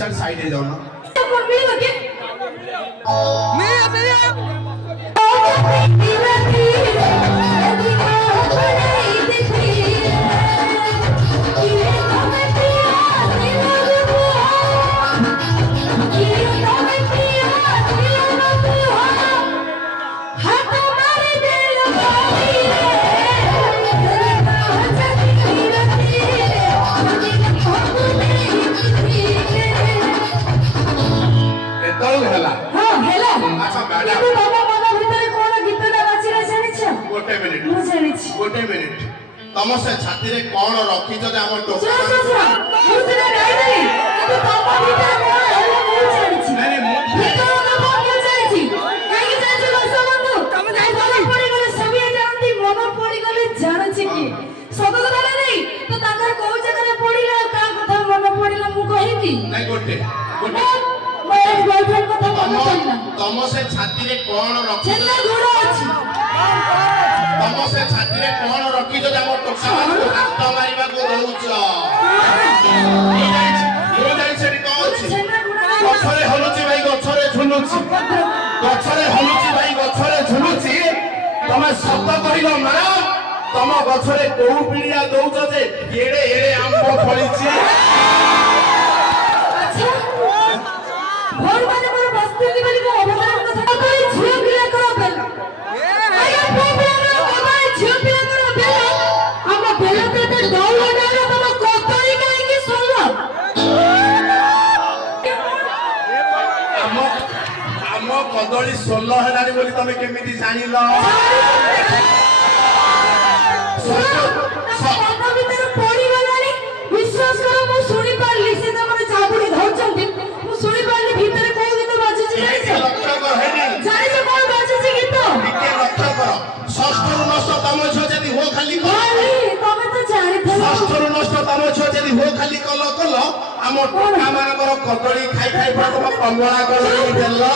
side side जाओ ना गोटे मिनिट तुम से छाती रे कौन रखी जो हम टोका तुम से छाती रे कौन रखी तुम से छाती रे कौन रखी जो हम टोका हाथ मारिबा को रहउछ हो जाई से कौन छी गछरे हलुची भाई गछरे झुलुची गछरे हलुची भाई गछरे झुलुची तमे शब्द कहिलो मैडम तम गछरे कोउ पिलिया दउछ जे एड़े एड़े आंबो फळिची अच्छा भोर माने मोर बस्ती बोली को अवधान कथा कहि झियो पिला करो बेल आया पोपिला करो झियो पिला करो बेल हम बेल ते दौड़ डालो तम कोतरी काई की सोलो हम कदली 16 हेलानी बोली तमे केमिति जानिलो विश्वास करो मु सुनी पारली से तमरे चाबुड़ी धौचंती मु सुनी पारली भीतर कोई गीत बाजुची लक्ष्य कर हेनी जानि जे कोन बाजुची गीत टिके लक्ष्य कर षष्ठरु नष्ट तम छ जदी हो खाली अरे तमे तो जानि थलो षष्ठरु नष्ट तम छ जदी हो खाली कल कल हम टोका मानकर कदली खाई खाई तम कमला कदली देलो